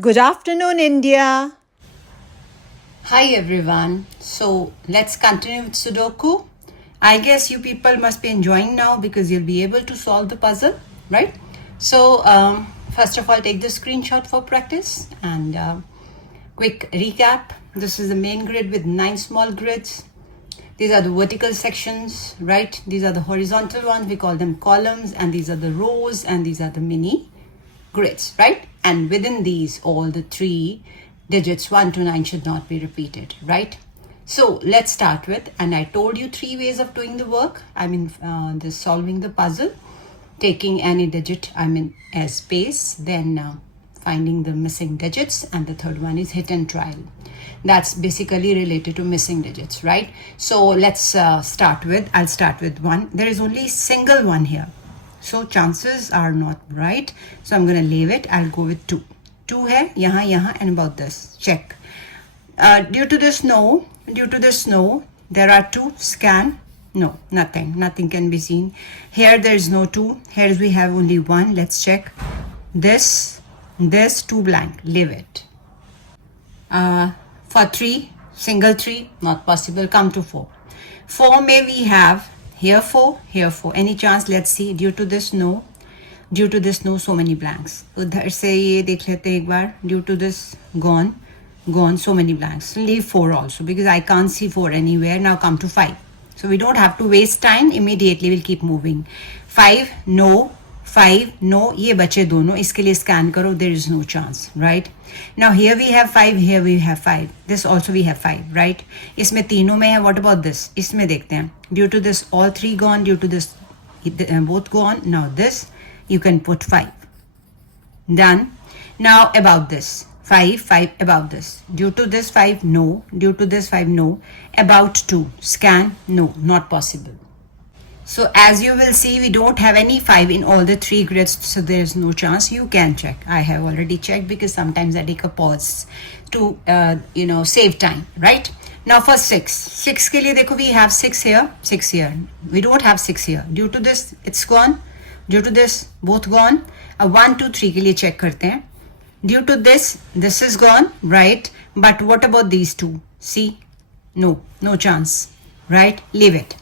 Good afternoon, India. Hi everyone. So let's continue with Sudoku. I guess you people must be enjoying now because you'll be able to solve the puzzle, right? So first of all, take the screenshot for practice and quick recap. This is the main grid with 9 small grids. These are the vertical sections, right? These are the horizontal ones. We call them columns, and these are the rows, and these are the mini grids, right? And within these, all the 3 digits 1 to 9 should not be repeated, right? So let's start with, and I told you 3 ways of doing the work. This solving the puzzle, taking any digit, as space, then finding the missing digits, and the third one is hit and trial. That's basically related to missing digits, right? So let's I'll start with 1. There is only single one here, so chances are not right, so I'm going to leave it. I'll go with 2 है यहाँ and about this. Check. Due to this no, there are 2. Scan. No, nothing can be seen. Here there is no 2. Here we have only 1. Let's check. This 2 blank. Leave it. For 3, single 3, not possible. Come to 4. 4 may we have here 4, here 4. Any chance? Let's see. Due to this no, so many blanks. उधर से ये देख लेते हैं एक बार. Due to this gone, so many blanks. Leave 4 also because I can't see 4 anywhere. Now come to 5. So we don't have to waste time. Immediately we'll keep moving. 5 no, 5 no. ये बचे दोनों. इसके लिए scan करो. There is no chance, right? Now here we have 5. Here we have 5. This also we have 5, right? इसमें तीनों में है. What about this? इसमें देखते हैं. Due to this all 3 gone. Due to this both gone. Now this. You can put 5. Done. Now about this. 5 about this. Due to this 5, no. Due to this 5, no. About 2. Scan, no, not possible. So as you will see, we don't have any 5 in all the 3 grids, so there is no chance. You can check. I have already checked because sometimes I take a pause to, save time, right? Now for 6. 6 के लिए देखो, we have 6 here, 6 here. We don't have 6 here. Due to this, it's gone. Due to this, both gone. 1, 2, 3 के लिए check करते हैं. Due to this is gone, right? But what about these 2? See? No chance, right? Leave it.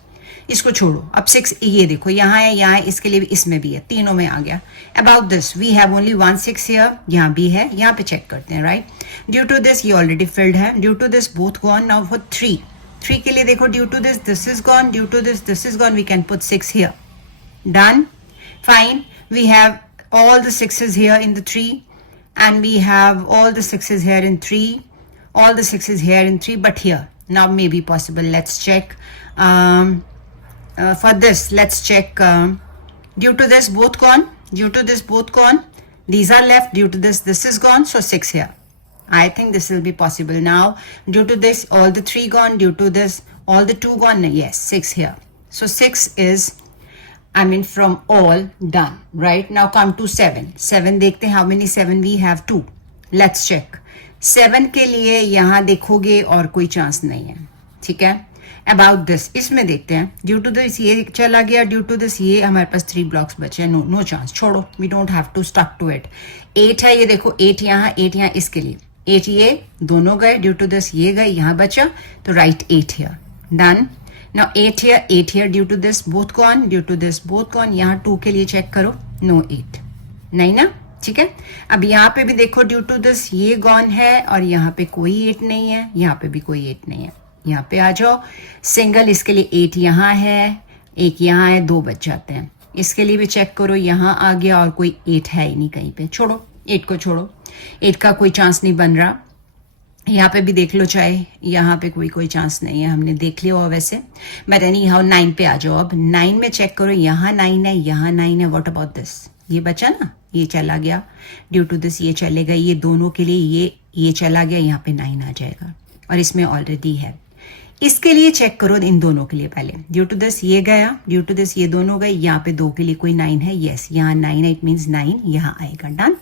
इसको छोड़ो. अब 6 ये देखो, यहाँ है, इसके लिए भी, इसमें भी है, तीनों में आ गया. About this, we have only 1 6 here. यहाँ भी है, यहाँ पे check करते हैं, right? Due to this, ये already filled है. Due to this, both gone. Now for 3. 3 के लिए देखो, due to this is gone. Due to this is gone. We can put 6 here. Done. Fine. We have all the 6s here in the 3, and we have all the 6s here in 3, all the 6s here in 3, but here now may be possible. Let's check. For this, let's check. Due to this, both gone. Due to this, both gone. These are left. Due to this is gone. So 6 here. I think this will be possible now. Due to this, all the 3 gone. Due to this, all the 2 gone. Yes, 6 here. So 6 is, from all done, right? Now come to 7. 7 देखते हैं, how many 7 we have? 2. Let's check. 7 के लिए यहाँ देखोगे और कोई chance नहीं है, ठीक है? About this, इसमें देखते हैं. Due to this ये चला गया. Due to this ये हमारे पास 3 blocks बचे हैं. No chance. छोड़ो. We don't have to stuck to it. 8 है, ये देखो, 8 यहाँ, 8 यहाँ, इसके लिए 8 ये दोनों गए. Due to this ये गए, यहाँ बचा, तो write 8 here. Done. Now 8 here. Due to this both gone. Due to this both gone. यहाँ 2 के लिए चेक करो. No 8. नहीं ना, ठीक है? अब यहाँ पे भी देखो, due to this ये gone है और यहाँ पे कोई 8 नहीं है. यहाँ पे भी कोई 8 नहीं है. यहाँ पे आ जाओ. सिंगल, इसके लिए 8 यहाँ है, 1 यहाँ है, 2 बच जाते हैं. इसके लिए भी चेक करो, यहाँ आ गया और कोई 8 है ही नहीं कहीं पे. छोड़ो, 8 को छोड़ो. 8 का कोई चांस नहीं बन रहा. यहाँ पे भी देख लो, चाहे यहाँ पे कोई चांस नहीं है, हमने देख लिया हो वैसे. बट एनी हाउ 9 पे आ जाओ. अब 9 में चेक करो, यहाँ 9 है, यहाँ 9 है. What about this? ये बचा ना, ये चला गया. ड्यू टू दिस ये चलेगा. ये दोनों के लिए ये चला गया. यहाँ पे 9 आ जाएगा और इसमें ऑलरेडी है. इसके लिए चेक करो, इन दोनों के लिए पहले. ड्यू टू दिस ये गया. ड्यू टू दिस ये दोनों गए. यहाँ पे 2 के लिए कोई 9 है. यस, यहाँ 9 है. इट मीन्स 9 यहाँ आएगा. डन.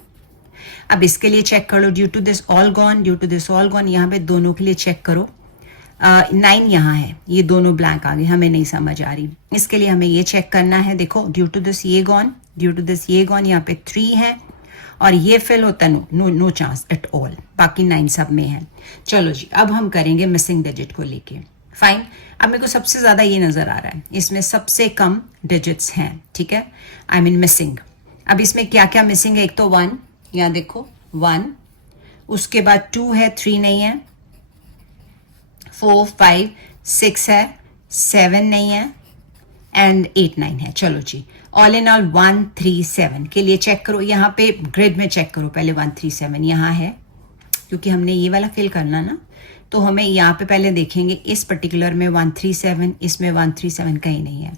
अब इसके लिए चेक कर लो. Due to this all gone. Due to this all gone. यहाँ पे दोनों के लिए चेक करो. 9 यहाँ है, ये दोनों ब्लैंक आ गए, हमें नहीं समझ आ रही. इसके लिए हमें ये चेक करना है. देखो, ड्यू टू दिस ये गॉन. ड्यू टू दिस ये गॉन. यहाँ पे 3 है और ये फिल होता है नो चांस एट ऑल, बाकी 9 सब में है। चलो जी, अब हम करेंगे मिसिंग डिजिट को लेके। फाइन, अब मेरे को सबसे ज्यादा ये नजर आ रहा है, इसमें सबसे कम डिजिट्स हैं, ठीक है, आई मीन मिसिंग। अब इसमें क्या क्या मिसिंग है, एक तो 1, यहाँ देखो 1, उसके बाद 2 है, 3 नहीं है, 4 5 6 है, 7 नहीं है, एंड 8 9 है। चलो जी, ऑल इन ऑल 1 3 7 के लिए चेक करो, यहाँ पे ग्रिड में चेक करो पहले। 1 3 7 यहाँ है, क्योंकि हमने ये वाला फिल करना ना, तो हमें यहाँ पे पहले देखेंगे इस पर्टिकुलर में 1 3 7, इसमें 1 3 7 कहीं नहीं है।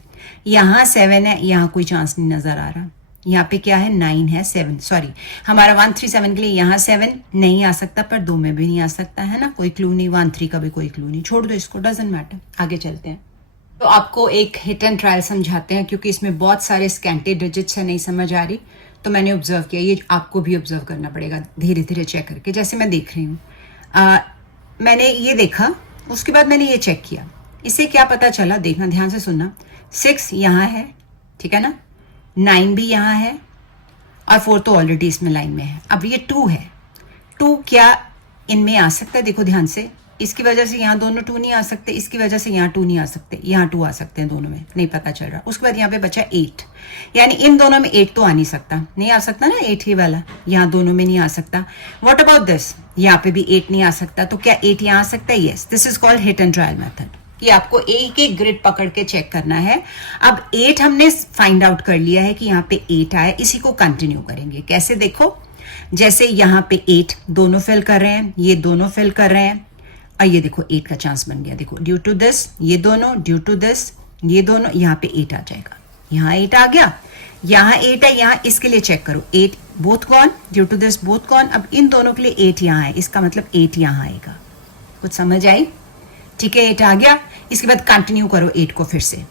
यहाँ 7 है, यहाँ कोई चांस नहीं नजर आ रहा। यहाँ पे क्या है, 9 है, 7 सॉरी, हमारा 1 3 7 के लिए यहाँ 7 नहीं आ सकता, पर 2 में भी नहीं आ सकता है ना, कोई क्लू नहीं। 1 3 का भी कोई क्लू नहीं, छोड़ दो इसको, डजंट मैटर, आगे चलते हैं। तो आपको एक हिट एंड ट्रायल समझाते हैं, क्योंकि इसमें बहुत सारे स्कैंटी डिजिट्स है, नहीं समझ आ रही, तो मैंने ऑब्जर्व किया, ये आपको भी ऑब्जर्व करना पड़ेगा धीरे धीरे चेक करके, जैसे मैं देख रही हूँ। मैंने ये देखा, उसके बाद मैंने ये चेक किया, इससे क्या पता चला, देखना ध्यान से सुनना। 6 यहाँ है, ठीक है ना, 9 भी यहाँ है, और 4 तो ऑलरेडी इसमें लाइन में है। अब ये 2 है, 2 क्या इनमें आ सकता है, देखो ध्यान से, इसकी वजह से यहाँ दोनों 2 नहीं आ सकते, इसकी वजह से यहाँ 2 नहीं आ सकते, यहाँ 2 आ सकते हैं, दोनों में नहीं पता चल रहा। उसके बाद यहाँ पे बचा 8, यानी इन दोनों में 8 तो आ नहीं सकता, नहीं आ सकता ना 8 ही वाला, यहाँ दोनों में नहीं आ सकता। व्हाट अबाउट दिस, यहाँ पे भी 8 नहीं आ सकता, तो क्या 8 यहाँ आ सकता है? Yes, this is called hit and trial method. ये आपको एक एक ग्रिड पकड़ के चेक करना है। अब 8 हमने फाइंड आउट कर लिया है कि यहाँ पे 8 आया, इसी को कंटिन्यू करेंगे। कैसे, देखो, जैसे यहाँ पे 8 दोनों फिल कर रहे हैं, ये दोनों फिल कर रहे हैं, और ये देखो 8 का चांस बन गया, देखो ड्यू टू दिस ये दोनों, ड्यू टू दिस ये दोनों, यहाँ पे 8 आ जाएगा, यहाँ 8 आ गया, यहाँ 8 है, यहाँ इसके लिए चेक करो 8 बोथ कौन, ड्यू टू दिस बोथ कौन। अब इन दोनों के लिए 8 यहाँ है, इसका मतलब 8 यहाँ आएगा। कुछ समझ आई? ठीक है, 8 आ गया। इसके बाद कंटिन्यू करो 8 को फिर से।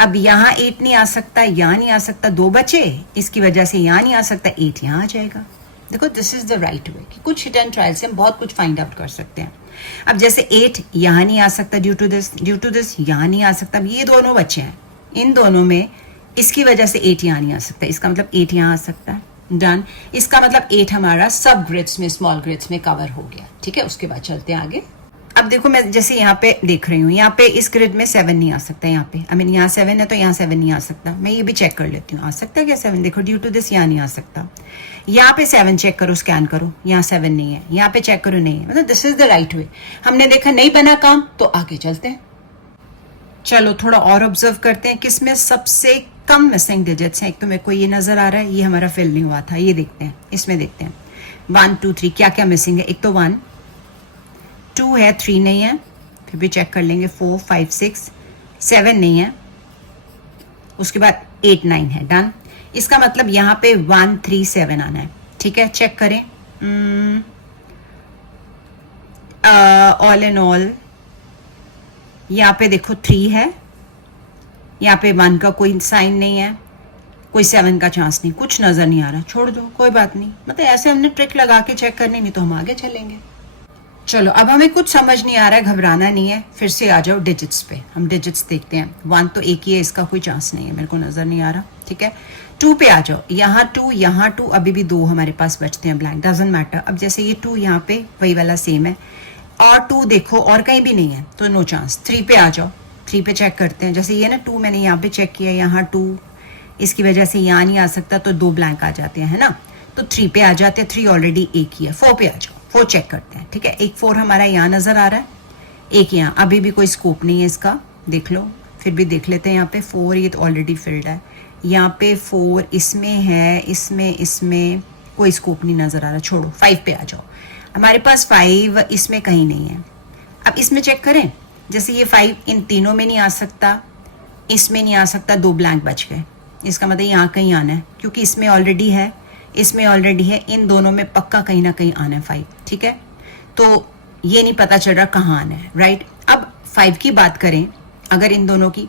अब यहाँ 8 नहीं आ सकता, यहाँ नहीं आ सकता, 2 बचे, इसकी वजह से यहाँ नहीं आ सकता, 8 यहाँ आ जाएगा। देखो, this is the right way कि कुछ हिट एंड ट्रायल से हम बहुत कुछ फाइंड आउट कर सकते हैं। अब जैसे 8 यहाँ नहीं आ सकता, ड्यू टू दिस यहाँ नहीं आ सकता। अब ये दोनों बच्चे हैं, इन दोनों में इसकी वजह से 8 यहाँ नहीं आ सकता, इसका मतलब 8 यहाँ आ सकता है। डन, इसका मतलब 8 हमारा सब ग्रिड्स में, स्मॉल ग्रिड्स में कवर हो गया। ठीक है, उसके बाद चलते हैं आगे। अब देखो, मैं जैसे यहाँ पे देख रही हूँ, यहाँ पे इस ग्रिड में 7 नहीं आ सकता, यहाँ पे आई मीन यहाँ 7 है तो यहाँ 7 नहीं आ सकता। मैं ये भी चेक कर लेती हूँ, आ सकता है क्या 7? देखो, ड्यू टू दिस यहाँ नहीं आ सकता। यहाँ पे 7 चेक करो, स्कैन करो, यहाँ 7 नहीं है, यहाँ पे चेक करो, नहीं है। मतलब this is the right way. हमने देखा नहीं बना काम, तो आगे चलते हैं। चलो थोड़ा और ऑब्जर्व करते हैं किसमें सबसे कम मिसिंग डिजिट्स हैं। एक तो मेरे को ये नजर आ रहा है, ये हमारा फिल नहीं हुआ था, ये देखते हैं, इसमें देखते हैं 1 2 3 क्या क्या मिसिंग है। एक तो 1 2 है, 3 नहीं है, फिर भी चेक कर लेंगे, 4 5 6 7 नहीं है, उसके बाद 8 9 है। डन, इसका मतलब यहाँ पे 1 3 7 आना है। ठीक है, चेक करें, ऑल इन ऑल यहाँ पे देखो 3 है, यहाँ पे 1 का कोई साइन नहीं है, कोई 7 का चांस नहीं, कुछ नजर नहीं आ रहा, छोड़ दो, कोई बात नहीं। मतलब ऐसे हमने ट्रिक लगा के चेक करनी, नहीं तो हम आगे चलेंगे। चलो, अब हमें कुछ समझ नहीं आ रहा है, घबराना नहीं है, फिर से आ जाओ डिजिट्स पे। हम डिजिट्स देखते हैं। 1 तो एक ही है, इसका कोई चांस नहीं है, मेरे को नजर नहीं आ रहा। ठीक है, 2 पे आ जाओ, यहाँ 2 यहाँ 2, अभी भी 2 हमारे पास बचते हैं ब्लैंक, डजंट मैटर। अब जैसे ये 2 यहाँ पे वही वाला सेम है, और 2 देखो और कहीं भी नहीं है, तो नो चांस। 3 पे आ जाओ, 3 पे चेक करते हैं। जैसे ये ना 2 मैंने यहाँ पे चेक किया, यहाँ 2, इसकी वजह से यहाँ नहीं आ सकता, तो 2 ब्लैंक आ जाते हैं, है ना। तो 3 पे आ जाते हैं, 3 ऑलरेडी एक ही है। 4 पे आ जाओ, 4 चेक करते हैं। ठीक है, एक 4 हमारा यहाँ नजर आ रहा है, एक यहाँ, अभी भी कोई स्कोप नहीं है इसका, देख लो, फिर भी देख लेते हैं। यहाँ पे 4, ये तो ऑलरेडी फिल्ड है, यहाँ पे 4 इसमें है, इसमें कोई स्कोप नहीं नजर आ रहा, छोड़ो। 5 पे आ जाओ, हमारे पास 5 इसमें कहीं नहीं है। अब इसमें चेक करें, जैसे ये 5 इन तीनों में नहीं आ सकता, इसमें नहीं आ सकता, 2 ब्लैंक बच गए, इसका मतलब यहाँ कहीं आना है, क्योंकि इसमें ऑलरेडी है, इसमें ऑलरेडी है, इन दोनों में पक्का कहीं ना कहीं आना है 5। ठीक है, तो ये नहीं पता चल रहा कहाँ आना है, राइट। अब 5 की बात करें, अगर इन दोनों की,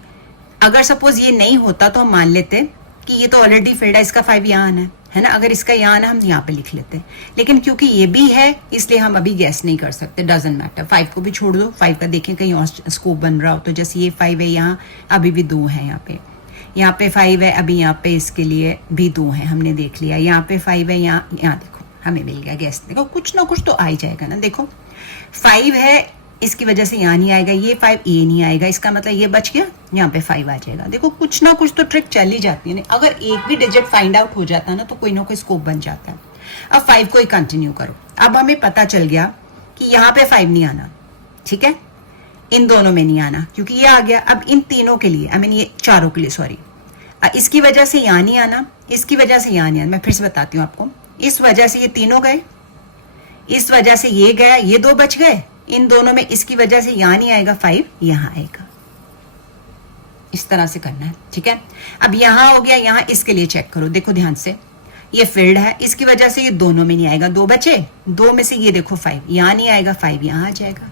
अगर सपोज ये नहीं होता तो हम मान लेते कि ये तो ऑलरेडी फिल्ड है, इसका 5 यहाँ आना है ना। अगर इसका यहाँ आना, हम यहाँ पे लिख लेते, लेकिन क्योंकि ये भी है इसलिए हम अभी गैस नहीं कर सकते, डजंट मैटर। 5 को भी छोड़ दो, 5 का देखें कहीं और स्कोप बन रहा हो, तो जैसे ये 5 है यहाँ, अभी भी 2 है यहाँ पे, यहाँ पे 5 है, अभी यहाँ पे इसके लिए भी 2 है, हमने देख लिया। यहाँ पे 5 है, यहाँ देखो हमें मिल गया गैस। देखो कुछ ना कुछ तो आ ही जाएगा ना। देखो 5 है, इसकी वजह से यहाँ नहीं आएगा, ये 5 ये नहीं आएगा, इसका मतलब ये बच गया, यहाँ पे 5 आ जाएगा। देखो कुछ ना कुछ तो ट्रिक चल ही जाती है। अगर एक भी डिजिट फाइंड आउट हो जाता है ना तो कोई ना कोई स्कोप बन जाता है। अब 5 को ही कंटिन्यू करो। अब हमें पता चल गया कि यहाँ पे 5 नहीं आना, ठीक है, इन दोनों में नहीं आना क्योंकि ये आ गया। अब इन तीनों के लिए, आई मीन ये चारों के लिए, सॉरी, इसकी वजह से यहाँ नहीं आना, इसकी वजह से यहाँ नहीं आना। मैं फिर से बताती हूँ आपको, इस वजह से ये तीनों गए, इस वजह से ये गया, ये 2 बच गए, इन दोनों में इसकी वजह से यहाँ नहीं आएगा, 5 यहाँ आएगा। इस तरह से करना है, ठीक है। अब यहाँ हो गया, यहाँ इसके लिए चेक करो, देखो ध्यान से, ये फील्ड है, इसकी वजह से ये दोनों में नहीं आएगा, 2 बचे, 2 में से ये देखो 5 यहाँ नहीं आएगा, 5 यहाँ आ जाएगा।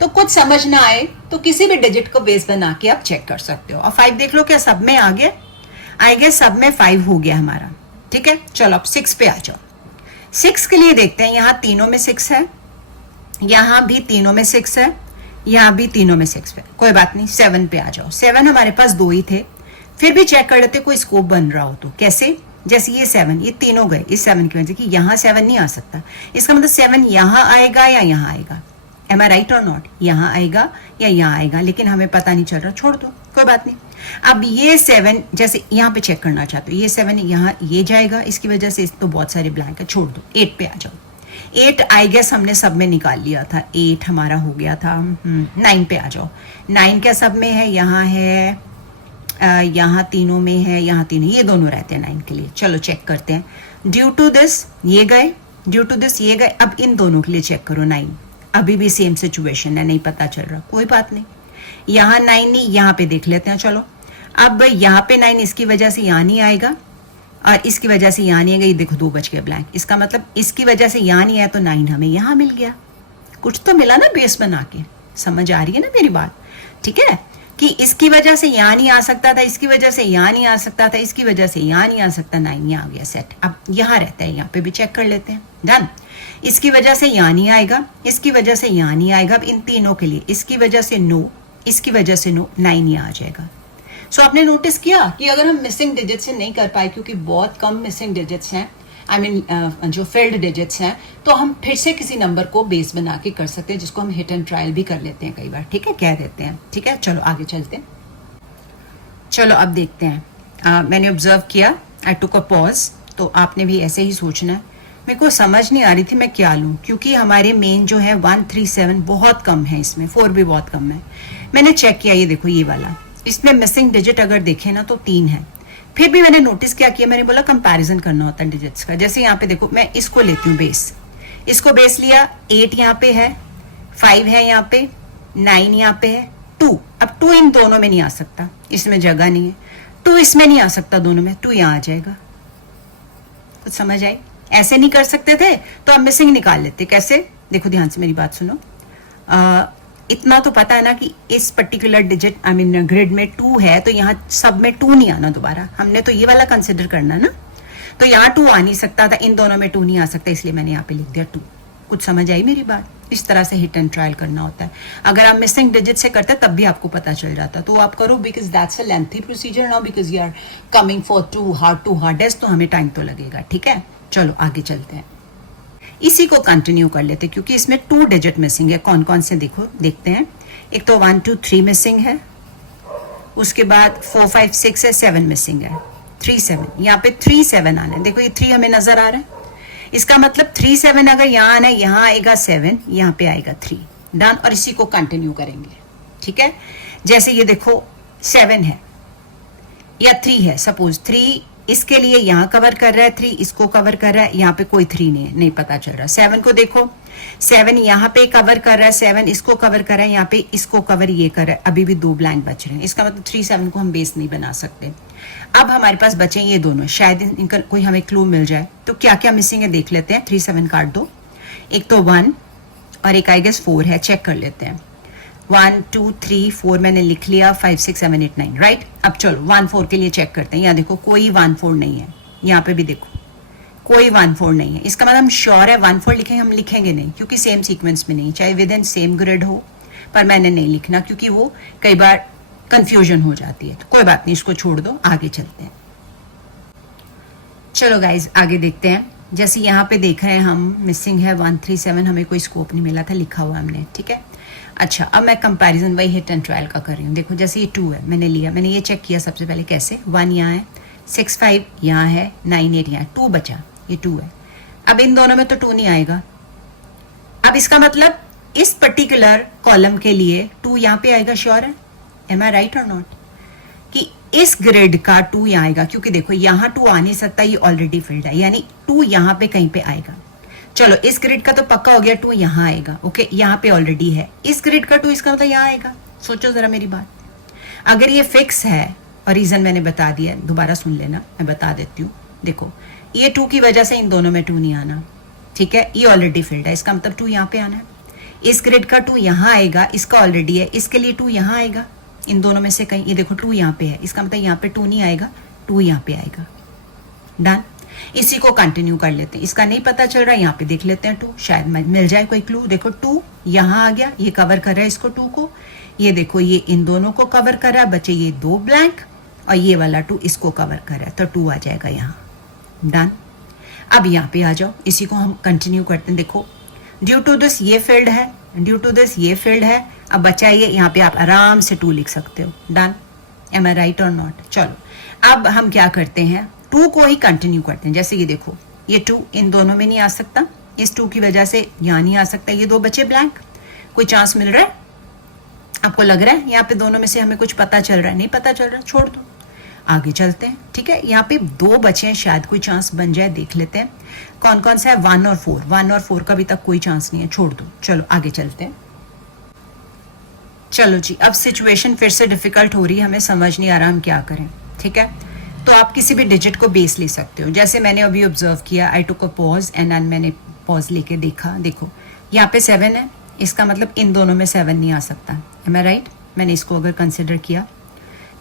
तो कुछ समझ ना आए तो किसी भी डिजिट को बेस बना के आप चेक कर सकते हो। और 5 देख लो क्या सब में आ गया, आएगा, सब में 5 हो गया हमारा, ठीक है। चलो अब 6 पे आ जाओ। 6 के लिए देखते हैं, यहाँ तीनों में 6 है, यहाँ भी तीनों में 6 है, यहाँ भी तीनों में 6 है, कोई बात नहीं। 7 पे आ जाओ। 7 हमारे पास 2 ही थे, फिर भी चेक कर लेते कोई स्कोप बन रहा हो तो। कैसे? जैसे ये 7, ये तीनों गए, इस 7 की वजह से कि यहाँ 7 नहीं आ सकता, इसका मतलब 7 यहाँ आएगा या यहाँ आएगा। एम आई राइट और नॉट? यहाँ आएगा या यहाँ आएगा, लेकिन हमें पता नहीं चल रहा, छोड़ दो, कोई बात नहीं। अब ये 7 जैसे यहाँ पे चेक करना चाहते हो, ये 7 यहाँ ये जाएगा, इसकी वजह से इस तो बहुत सारे ब्लैंक है, छोड़ दो। 8 पे आ जाओ। 8 आई गेस हमने सब में निकाल लिया था, 8 हमारा हो गया था। 9 पे आ जाओ। 9 क्या सब में है? यहाँ है, यहाँ तीनों में है, यहाँ तीनों, ये दोनों रहते हैं 9 के लिए। चलो चेक करते हैं। ड्यू टू दिस ये गए, ड्यू टू दिस ये गए। अब इन दोनों के लिए चेक करो। 9 अभी भी सेम सिचुएशन है, नहीं पता चल रहा, कोई बात नहीं। यहाँ 9 नहीं, यहाँ पे देख लेते हैं। चलो अब यहाँ पे 9, इसकी वजह से यहाँ नहीं आएगा और इसकी वजह से यहाँ नहीं आएगा, ये देखो 2 बच गए ब्लैंक। इसका मतलब इसकी वजह से यहाँ नहीं आया तो 9 हमें यहाँ मिल गया। कुछ तो मिला ना बेस बना के, समझ आ रही है ना मेरी बात? ठीक है, कि इसकी वजह से यहाँ नहीं आ सकता था, इसकी वजह से यहाँ नहीं आ सकता था, इसकी वजह से यहाँ नहीं आ सकता, 9 यहाँ आ गया सेट। अब यहाँ रहता है, यहाँ पे भी चेक कर लेते हैं। डन। इसकी वजह से यहाँ नहीं आएगा, इसकी वजह से यहाँ नहीं आएगा। अब इन तीनों के लिए इसकी वजह से नो, इसकी वजह से नो, 9 यहाँ आ जाएगा। सो आपने नोटिस किया कि अगर हम मिसिंग डिजिट से नहीं कर पाए, क्योंकि बहुत कम मिसिंग डिजिट्स हैं, आई मीन जो फेल्ड डिजिट्स हैं, तो हम फिर से किसी नंबर को बेस बना के कर सकते हैं, जिसको हम हिट एंड ट्रायल भी कर लेते हैं कई बार। ठीक है, कह देते हैं। ठीक है, चलो आगे चलते हैं। चलो अब देखते हैं। मैंने ऑब्जर्व किया, आई टुक अ पॉज, तो आपने भी ऐसे ही सोचना है। मेरे को समझ नहीं आ रही थी मैं क्या लूँ, क्योंकि हमारे मेन जो है 137 बहुत कम है, इसमें 4 भी बहुत कम है। मैंने चेक किया, ये देखो ये वाला, इसमें मिसिंग डिजिट अगर देखें ना तो 3 है। फिर भी मैंने नोटिस क्या किया, मैंने बोला कंपैरिजन करना होता है डिजिट्स का। जैसे यहाँ पे देखो, मैं इसको लेती हूँ बेस, इसको बेस लिया, 8 यहाँ पे है, 5 है यहाँ पे, 9 यहाँ पे है, 2। अब 2 इन दोनों में नहीं आ सकता, इसमें जगह नहीं है। 2 इसमें नहीं आ सकता दोनों में, 2 यहाँ आ जाएगा। कुछ समझ आई? ऐसे नहीं कर सकते थे तो अब मिसिंग निकाल लेते। कैसे? देखो ध्यान से मेरी बात सुनो। इतना तो पता है ना कि इस particular digit, I mean grid में 2 है, तो यहाँ सब में 2 नहीं आना दोबारा। हमने तो ये वाला कंसिडर करना ना, तो यहाँ 2 आ नहीं सकता था, इन दोनों में 2 नहीं आ सकता, इसलिए मैंने यहाँ पे लिख दिया 2। कुछ समझ आई मेरी बात? इस तरह से हिट एंड ट्रायल करना होता है। अगर आप मिसिंग डिजिट से करते तब भी आपको पता चल जाता, तो आप करो, because that's a lengthy procedure now, because you are coming for to hardest, तो हमें टाइम तो लगेगा। ठीक है, चलो आगे चलते हैं। इसी को कंटिन्यू कर लेते, क्योंकि इसमें 2 डिजिट मिसिंग है। कौन कौन से देखो, देखते हैं। एक तो 1 2 3 मिसिंग है, उसके बाद 4 5 6 है, 7 मिसिंग है, 3 7। यहाँ पे 3 7 आना है। देखो ये 3 हमें नजर आ रहा है, इसका मतलब 3 7 अगर यहाँ आना है, यहाँ आएगा 7, यहाँ पे आएगा 3। डन। और इसी को कंटिन्यू करेंगे। ठीक है, जैसे ये देखो 7 है या 3 है, सपोज 3 इसके लिए यहाँ कवर कर रहा है, 3 इसको कवर कर रहा है, यहाँ पे कोई 3 नहीं है, नहीं पता चल रहा। 7 को देखो, 7 यहाँ पे कवर कर रहा है, 7 इसको कवर कर रहा है, यहाँ पे इसको कवर ये कर रहा है, अभी भी 2 ब्लैंक बच रहे हैं। इसका मतलब 3 7 को हम बेस नहीं बना सकते। अब हमारे पास बचे ये दोनों, शायद इनका कोई हमें क्लू मिल जाए। तो क्या क्या मिसिंग है देख लेते हैं। 3 7 काट दो, एक तो 1 और एक आई गेस 4 है, चेक कर लेते हैं। 1 2 3 4 मैंने लिख लिया, 5 6 7 8 9, राइट। अब चलो 1 4 के लिए चेक करते हैं। यहाँ देखो कोई 1 4 नहीं है, यहाँ पे भी देखो कोई 1 4 नहीं है। इसका मतलब हम श्योर है 1 4 लिखेंगे, हम लिखेंगे नहीं, क्योंकि सेम सीक्वेंस में नहीं, चाहे विद इन सेम ग्रिड हो, पर मैंने नहीं लिखना, क्योंकि वो कई बार कंफ्यूजन हो जाती है। तो कोई बात नहीं, इसको छोड़ दो, आगे चलते हैं। चलो गाइज आगे देखते हैं। जैसे यहाँ पे देख रहे हैं हम, मिसिंग है 137, हमें कोई स्कोप नहीं मिला था, लिखा हुआ हमने, ठीक है। अच्छा, अब मैं कंपैरिजन वही हिट एंड ट्रायल का कर रही हूँ। देखो जैसे ये 2 है, मैंने लिया, मैंने ये चेक किया सबसे पहले कैसे, 1 यहाँ है, 65 यहाँ है, 98 यहाँ है, 2 बचा, ये 2 है। अब इन दोनों में तो 2 नहीं आएगा। अब इसका मतलब इस पर्टिकुलर कॉलम के लिए 2 यहाँ पे आएगा, श्योर है? एम आई राइट और नॉट? कि इस ग्रिड का 2 यहाँ आएगा, क्योंकि देखो यहाँ 2 आ नहीं सकता, ये ऑलरेडी फिल्ड है, यानी 2 यहाँ पे कहीं पे आएगा। चलो इस ग्रिड का तो पक्का हो गया, 2 यहाँ आएगा, ओके, यहाँ पे ऑलरेडी है। इस ग्रिड का 2 इसका मतलब यहाँ आएगा। सोचो जरा मेरी बात, अगर ये फिक्स है, और रीजन मैंने बता दिया, दोबारा सुन लेना, मैं बता देती हूँ। देखो ये 2 की वजह से इन दोनों में 2 नहीं आना, ठीक है, ये ऑलरेडी फिल्ड है, इसका मतलब 2 यहाँ पे आना है। इस ग्रिड का 2 यहाँ आएगा, इसका ऑलरेडी है, इसके लिए 2 यहाँ आएगा, इन दोनों में से कहीं। ये देखो 2 यहाँ पे है, इसका मतलब यहाँ पे 2 नहीं आएगा, 2 यहाँ पे आएगा। डन। इसी को कंटिन्यू कर लेते हैं। इसका नहीं पता चल रहा है, यहाँ पे देख लेते हैं 2, शायद मिल जाए कोई क्लू। देखो 2 यहाँ आ गया, ये कवर कर रहा है इसको 2 को। ये देखो ये इन दोनों को कवर कर रहा है, बचे ये 2 ब्लैंक, और ये वाला 2 इसको कवर कर रहा है, तो 2 आ जाएगा यहाँ। डन। अब यहाँ पे आ जाओ, इसी को हम कंटिन्यू करते हैं। देखो ड्यू टू दिस ये फील्ड है, ड्यू टू दिस ये फील्ड है। अब बचा ये, यहाँ पे आप आराम से 2 लिख सकते हो। डन। एम आई राइट और नॉट? चलो अब हम क्या करते हैं, 2 को ही कंटिन्यू करते हैं। जैसे ये देखो ये 2 इन दोनों में नहीं आ सकता, इस 2 की वजह से यहाँ नहीं आ सकता, ये 2 बचे ब्लैंक। कोई चांस मिल रहा है आपको? लग रहा है यहाँ पे दोनों में से हमें कुछ पता चल रहा है? नहीं पता चल रहा, छोड़ दो, आगे चलते हैं, ठीक है। यहाँ पे 2 बचे हैं, शायद कोई चांस बन जाए, देख लेते हैं कौन कौन सा है। 1 और 4, 1 और 4 का भी तक कोई चांस नहीं है, छोड़ दो। चलो आगे चलते हैं। चलो जी, अब सिचुएशन फिर से डिफिकल्ट हो रही है, हमें समझ नहीं आ रहा हम क्या करें, ठीक है। तो आप किसी भी डिजिट को बेस ले सकते हो। जैसे मैंने अभी ऑब्जर्व किया, आई टुक अ पॉज एंड मैंने पॉज लेके देखा, देखो यहाँ पे 7 है, इसका मतलब इन दोनों में 7 नहीं आ सकता। एम आई राइट? मैंने इसको अगर कंसिडर किया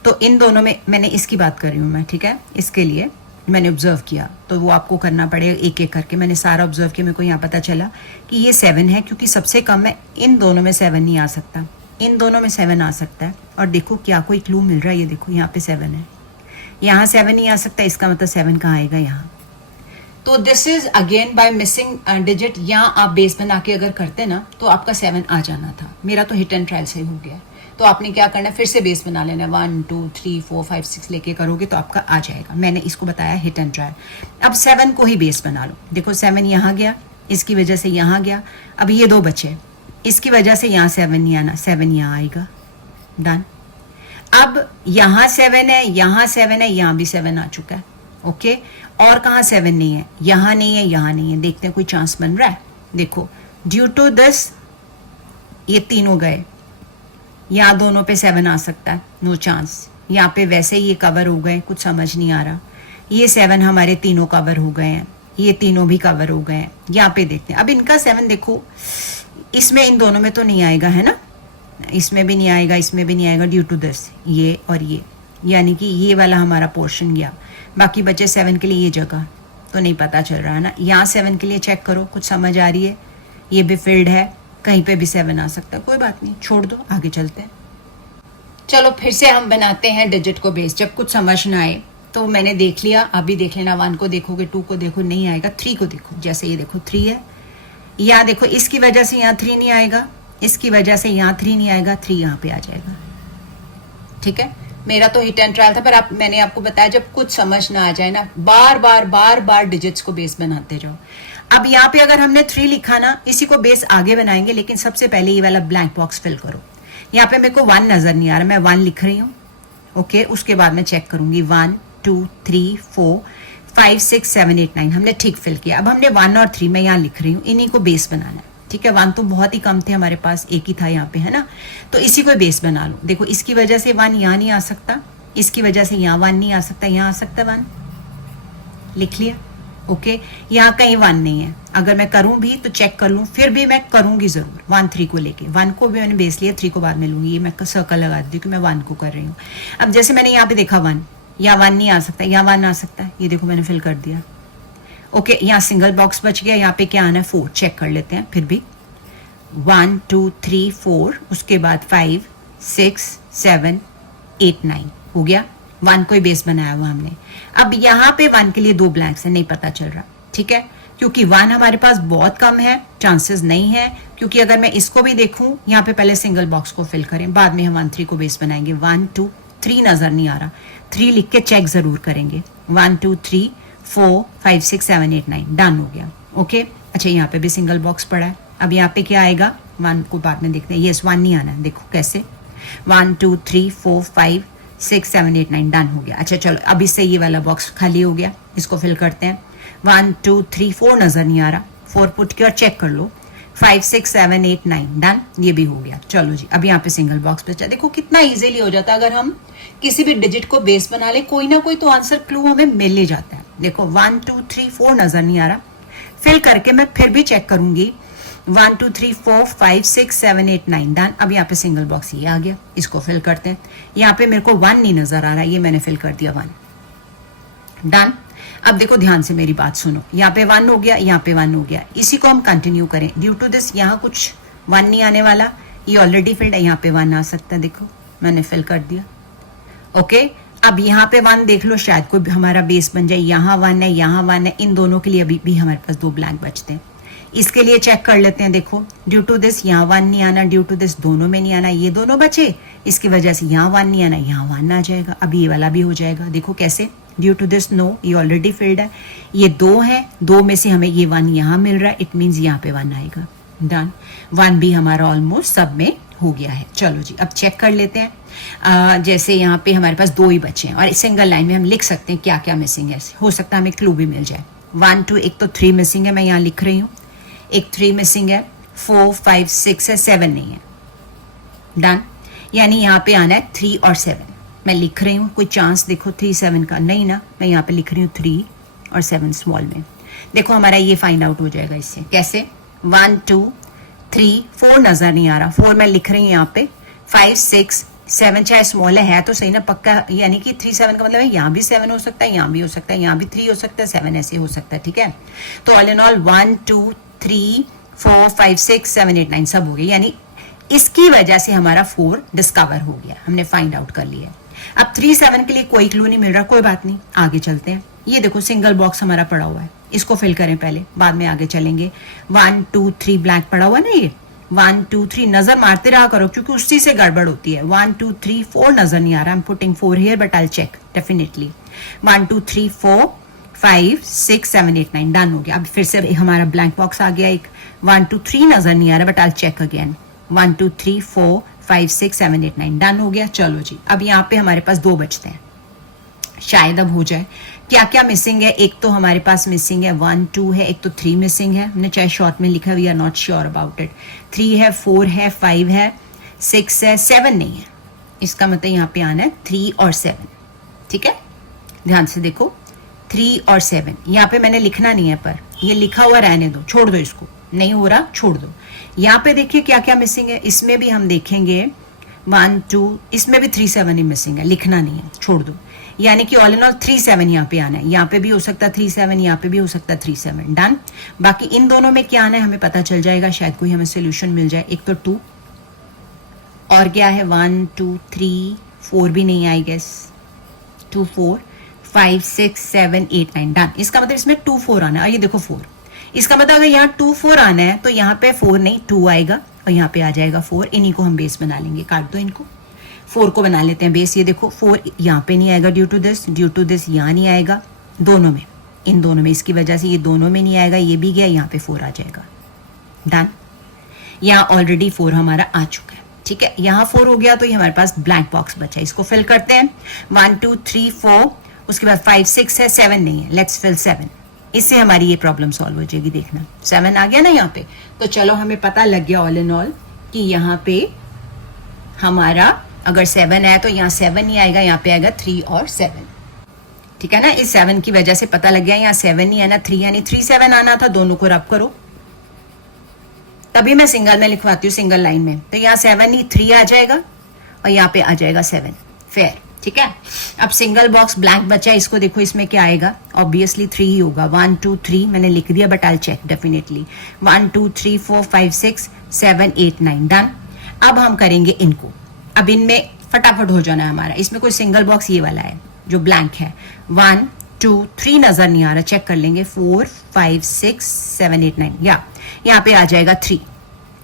तो इन दोनों में, मैंने इसकी बात कर रही हूँ मैं, ठीक है, इसके लिए मैंने ऑब्जर्व किया, तो वो आपको करना पड़ेगा एक एक करके। मैंने सारा ऑब्जर्व किया, मेरे को यहाँ पता चला कि ये 7 है, क्योंकि सबसे कम है, इन दोनों में 7 नहीं आ सकता, इन दोनों में 7 आ सकता है। और देखो क्या कोई क्लू मिल रहा है, ये देखो यहाँ पे 7 है, यहाँ 7 नहीं आ सकता, इसका मतलब 7 कहाँ आएगा? यहाँ। तो this is again by missing digit. यहाँ आप बेस बना के अगर करते ना तो आपका 7 आ जाना था। मेरा तो हिट एंड ट्रायल से हो गया, तो आपने क्या करना है, फिर से बेस बना लेना, 1 2 3 4 5 6 लेके करोगे तो आपका आ जाएगा। मैंने इसको बताया हिट एंड ट्रायल। अब 7 को ही बेस बना लो। देखो 7 यहाँ गया, इसकी वजह से यहाँ गया, अब ये 2 बचे, इसकी वजह से यहाँ 7 नहीं आना, 7 यहाँ आएगा। डन। अब यहाँ 7 है, यहाँ 7 है, यहाँ भी 7 आ चुका है, ओके। और कहाँ 7 नहीं है? यहाँ नहीं है, यहाँ नहीं है। देखते हैं कोई चांस बन रहा है। देखो ड्यू टू दिस ये तीनों गए, यहाँ दोनों पे 7 आ सकता है, नो चांस। यहाँ पे वैसे ही ये कवर हो गए, कुछ समझ नहीं आ रहा। ये 7 हमारे तीनों कवर हो गए हैं, ये तीनों भी कवर हो गए हैं। यहाँ पे देखते हैं, अब इनका 7 देखो, इसमें इन दोनों में तो नहीं आएगा, है ना, इसमें भी नहीं आएगा, इसमें भी नहीं आएगा, ड्यू टू दिस ये और ये, यानी कि ये वाला हमारा पोर्शन गया। बाकी बचे 7 के लिए ये जगह तो नहीं पता चल रहा है ना। यहाँ 7 के लिए चेक करो, कुछ समझ आ रही है? ये भी फील्ड है, कहीं पे भी 7 आ सकता है, कोई बात नहीं, छोड़ दो, आगे चलते हैं। चलो फिर से हम बनाते हैं डिजिट को बेस। जब कुछ समझ ना आए तो मैंने देख लिया, अभी देख लेना। 1 को देखोगे, 2 को देखो, नहीं आएगा। 3 को देखो, जैसे ये देखो 3 है, यहाँ देखो इसकी वजह से यहाँ 3 नहीं आएगा, इसकी वजह से यहाँ 3 नहीं आएगा, 3 यहाँ पे आ जाएगा, ठीक है। मेरा तो हिट एंड ट्रायल था, पर मैंने आपको बताया जब कुछ समझ ना आ जाए ना, बार बार डिजिट्स को बेस बनाते जाओ। अब यहाँ पे अगर हमने 3 लिखा ना, इसी को बेस आगे बनाएंगे, लेकिन सबसे पहले ये वाला ब्लैंक बॉक्स फिल करो। यहाँ पे मेरे को 1 नजर नहीं आ रहा, मैं 1 लिख रही हूँ, ओके। उसके बाद मैं चेक करूंगी 1 2 3 4 5 6 7 8 9, हमने ठीक फिल किया। अब हमने 1 और 3 मैं यहाँ लिख रही हूँ, इन्हीं को बेस बनाना है, ठीक है। 1 तो बहुत ही कम थे हमारे पास, एक ही था यहाँ पे, है ना, तो इसी को बेस बना लो। देखो इसकी वजह से 1 यहाँ नहीं आ सकता, इसकी वजह से यहाँ 1 नहीं आ सकता, यहाँ आ सकता 1, लिख लिया, ओके। यहाँ कहीं 1 नहीं है, अगर मैं करूँ भी तो चेक कर लूँ, फिर भी मैं करूँगी जरूर 1 3 को लेके। 1 को भी मैंने बेस लिया, 3 को बाद में लूँगी, ये मैं सर्कल लगा दी कि मैं 1 को कर रही हूँ। अब जैसे मैंने यहाँ पे देखा 1, यहाँ 1 नहीं आ सकता, यहाँ 1 आ सकता है, ये देखो मैंने फिल कर दिया, ओके। यहाँ सिंगल बॉक्स बच गया, यहाँ पे क्या आना है 4, चेक कर लेते हैं फिर भी। 1 2 3 4, उसके बाद 5 6 7 8 9 हो गया, 1 कोई बेस बनाया हुआ हमने। अब यहाँ पे 1 के लिए 2 ब्लैंक्स है, नहीं पता चल रहा, ठीक है, क्योंकि 1 हमारे पास बहुत कम है, चांसेस नहीं है, क्योंकि अगर मैं इसको भी देखूं, यहाँ पे पहले सिंगल बॉक्स को फिल करें, बाद में हम 1 3 को बेस बनाएंगे। 1 2 3 नजर नहीं आ रहा, 3 लिख के चेक जरूर करेंगे। 1 2 3 4 5 6 7 8 9 डन हो गया। ओके, अच्छा यहाँ पे भी सिंगल बॉक्स पड़ा है। अब यहाँ पे क्या आएगा, 1 को बाद में देखते हैं। यस, 1 नहीं आना है, देखो कैसे। 1 2 3 4 5 6 7 8 9 डन हो गया। अच्छा चलो, अब इससे ये वाला बॉक्स खाली हो गया, इसको फिल करते हैं। 1 2 3 4 नजर नहीं आ रहा, 4 पुट किया और चेक कर लो। 5 6 7 8 9 डन, ये भी हो गया। चलो जी, अब यहाँ पे सिंगल बॉक्स बचा। देखो कितना इजीली हो जाता है, अगर हम किसी भी डिजिट को बेस बना ले, कोई ना कोई तो आंसर क्लू हमें मिल ही जाता है। देखो 1 2 3 4 नजर नहीं आ रहा, फिल करके मैं फिर भी चेक करूंगी। 1 2 3 4 5 6 7 8 9 डन। अब यहाँ पे सिंगल बॉक्स ये आ गया, इसको फिल करते हैं। यहाँ पे मेरे को 1 नहीं नजर आ रहा, ये मैंने फिल कर दिया 1 डन। अब देखो ध्यान से मेरी बात सुनो, यहाँ पे 1 हो गया, यहाँ पे 1 हो गया, इसी को हम कंटिन्यू करें। ड्यू टू दिस यहाँ कुछ 1 नहीं आने वाला, ये ऑलरेडी फिल्ड है, यहाँ पे 1 आ सकता है, देखो मैंने फिल कर दिया। ओके, अब यहाँ पे 1 देख लो, शायद कोई हमारा बेस बन जाए। यहाँ 1 है, यहाँ 1 है, इन दोनों के लिए अभी भी हमारे पास 2 ब्लैंक बचते हैं। इसके लिए चेक कर लेते हैं। देखो ड्यू टू दिस यहाँ 1 नहीं आना, ड्यू टू दिस दोनों में नहीं आना, ये दोनों बचे, इसकी वजह से यहाँ 1 नहीं आना, यहाँ 1 आ जाएगा। अब ये वाला भी हो जाएगा, देखो कैसे। ड्यू टू दिस नो, ये ऑलरेडी फिल्ड है, ये 2 है, 2 में से हमें ये 1 यहाँ मिल रहा है, इट मीन्स यहाँ पे 1 आएगा। डन, 1 भी हमारा ऑलमोस्ट सब में हो गया है। चलो जी, अब चेक कर लेते हैं। जैसे यहाँ पे हमारे पास 2 ही बचे हैं, और सिंगल लाइन में हम लिख सकते हैं क्या क्या मिसिंग है, हो सकता है हमें क्लू भी मिल जाए। 1 2, एक तो 3 मिसिंग है, मैं यहाँ लिख रही हूँ, एक 3 मिसिंग है, 4 5 6 है, 7 नहीं है। डन, यानी यहाँ पे आना है 3 और 7, मैं लिख रही हूँ। कोई चांस देखो 3 7 का, नहीं ना, मैं यहाँ पे लिख रही हूँ 3 और 7 स्मॉल में। देखो हमारा ये फाइंड आउट हो जाएगा इससे, कैसे। 1 2 3 4 नजर नहीं आ रहा, 4 मैं लिख रही हूँ यहाँ पे। 5 6 7 चाहे स्मॉल है तो सही ना, पक्का, यानी कि 3 7 का मतलब है यहाँ भी 7 हो सकता है, यहाँ भी हो सकता है, यहाँ भी 3 हो सकता है, 7 ऐसे हो सकता है, ठीक है। तो ऑल इन ऑल 1 2 3 4 5 6 7 8 9 सब हो गए, यानी इसकी वजह से हमारा 4 डिस्कवर हो गया, हमने फाइंड आउट कर लिया। अब 3 7 के लिए कोई क्लू नहीं मिल रहा, कोई बात नहीं, आगे चलते हैं। ये देखो सिंगल बॉक्स हमारा पड़ा हुआ है, इसको फिल करें पहले, बाद में आगे चलेंगे। 1 2 3 ब्लैंक पड़ा हुआ है ना, ये 1 2 3 नजर मारते रहा करो, क्योंकि उसी से गड़बड़ होती है। 1 2 3 4 नजर नहीं आ रहा, I am putting 4 here but I will check definitely. 1 2 3 4 5 6 7 8 9 done हो गया। अब फिर से हमारा ब्लैंक बॉक्स आ गया एक। 1 2 3 नजर नहीं आ रहा, but I will check again. 1 2 3 4 5 6 7 8 9 done हो गया। चलो जी, अब यहाँ पे हमारे पास 2 बचते हैं, शायद अब हो जाए। क्या क्या मिसिंग है, एक तो हमारे पास मिसिंग है 1 2 है, एक तो 3 मिसिंग है, हमने चाहे शॉर्ट में लिखा, we are not sure about it. 3 है, 4 है, 5 है, 6 है, 7 नहीं है, इसका मतलब यहाँ पे आना है 3 और 7, ठीक है। ध्यान से देखो, 3 और 7 यहाँ पे मैंने लिखना नहीं है, पर ये लिखा हुआ रहने दो, छोड़ दो इसको, नहीं हो रहा छोड़ दो। यहाँ पे देखिए क्या क्या मिसिंग है, इसमें भी हम देखेंगे 1 2, इसमें भी 3 7 ही मिसिंग है, लिखना नहीं है, छोड़ दो। यानी कि ऑल इन ऑल 3 7 यहाँ पे आना है, यहाँ पे भी हो सकता है 3 7, यहाँ पे भी हो सकता है 3 7, डन। बाकी इन दोनों में क्या आना है हमें पता चल जाएगा, शायद कोई हमें सोल्यूशन मिल जाए। एक तो 2 और क्या है 1 2 3 4 भी नहीं, आई गेस 2 4 5 6 7 8 9 डन। इसका मतलब इसमें 2 4 आना है, ये देखो 4, इसका मतलब अगर यहाँ 2 4 आना है तो यहाँ पे 4 नहीं 2 आएगा, और यहाँ पे आ जाएगा 4। इन्हीं को हम बेस बना लेंगे, काट दो इनको, 4 को बना लेते हैं बेस। ये देखो 4 यहाँ पे नहीं आएगा, ड्यू टू दिस यहाँ नहीं आएगा, दोनों में, इन दोनों में, इसकी वजह से ये दोनों में नहीं आएगा, ये भी गया, यहाँ पे 4 आ जाएगा, डन। यहाँ ऑलरेडी 4 हमारा आ चुका है, ठीक है। यहाँ 4 हो गया तो ये हमारे पास ब्लैंक बॉक्स बचा है, इसको फिल करते हैं। 1 2 3 4, उसके बाद 5 6 है, 7 नहीं है, लेट्स फिल 7। इससे हमारी ये प्रॉब्लम सॉल्व हो जाएगी, देखना 7 आ गया ना यहाँ पे। तो चलो हमें पता लग गया ऑल इन ऑल कि यहाँ पे हमारा अगर 7 है तो यहाँ 7 नहीं आएगा, यहाँ पे आएगा 3 और 7, ठीक है ना। इस 7 की वजह से पता लग गया यहाँ 7 नहीं आना, 3 यानी 3 7 आना था, दोनों को रब करो, तभी मैं सिंगल में लिखवाती हूँ, सिंगल लाइन में। तो यहाँ 7 नहीं 3 आ जाएगा, और यहाँ पे आ जाएगा 7, फेयर, ठीक है। अब सिंगल बॉक्स ब्लैंक बचा है, इसको देखो इसमें क्या आएगा, ऑब्वियसली 3 ही होगा। 1 2 3 मैंने लिख दिया, but I will check definitely. 1 2 3 4 5 6 7 8 9 done. अब हम करेंगे इनको, अब इनमें फटाफट हो जाना है हमारा। इसमें कोई सिंगल बॉक्स ये वाला है जो ब्लैंक है। 1 2 3 नजर नहीं आ रहा, चेक कर लेंगे। 4 5 6 7 8 9, या यहाँ पे आ जाएगा 3।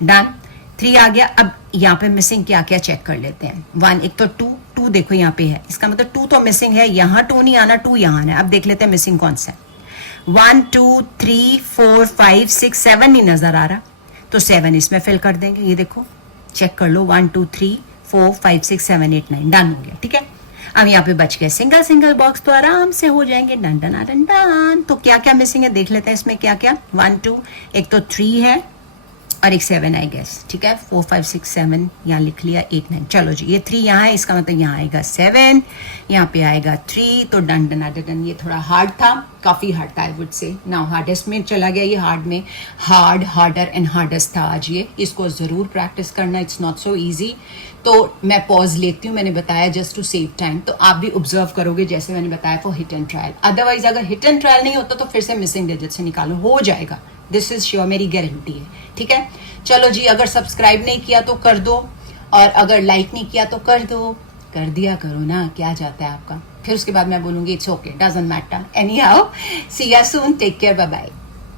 डन, 3 आ गया। अब यहाँ पे मिसिंग क्या क्या चेक कर लेते हैं। 1, एक तो 2 देखो यहाँ पे है, इसका मतलब 2 तो मिसिंग है, यहाँ 2 नहीं आना, 2 यहाँ आना है। अब देख लेते हैं मिसिंग कौन सा है। 1 2 3 4 5 6 7 नहीं नजर आ रहा, तो 7 इसमें फिल कर देंगे। ये देखो, चेक कर लो, 1 2 3 4 5 6 7 8 9, डन हो गया। ठीक है, अब यहाँ पे बच गए सिंगल बॉक्स, तो आराम से हो जाएंगे। Done done done done. तो क्या क्या मिसिंग है देख लेते हैं इसमें क्या क्या। 1 2, एक तो 3 है और एक 7 आई गेस। ठीक है, 4 5 6 7 यहाँ लिख लिया, 8 9। चलो जी, ये 3 यहाँ है, इसका मतलब यहाँ आएगा 7, यहाँ पे आएगा 3। तो डन डन डन। ये थोड़ा हार्ड था, काफी हार्ड था, I would say. Now hardest में चला गया ये, हार्ड में। हार्डर एंड हार्डेस्ट था आज ये। इसको जरूर प्रैक्टिस करना, इट्स नॉट सो ईजी। तो मैं पॉज लेती हूँ, मैंने बताया जस्ट टू सेव टाइम। तो आप भी ऑब्जर्व करोगे जैसे मैंने बताया for hit and trial. Otherwise अगर हिट एंड ट्रायल नहीं होता तो फिर से मिसिंग डिजिट से निकालो, हो जाएगा। दिस इज श्योर, मेरी गारंटी है। ठीक है, चलो जी, अगर सब्सक्राइब नहीं किया तो कर दो, और अगर लाइक नहीं किया तो कर दो। कर दिया करो ना, क्या जाता है आपका। फिर उसके बाद मैं बोलूंगी it's okay, doesn't matter. Anyhow, see you soon, take care, bye bye.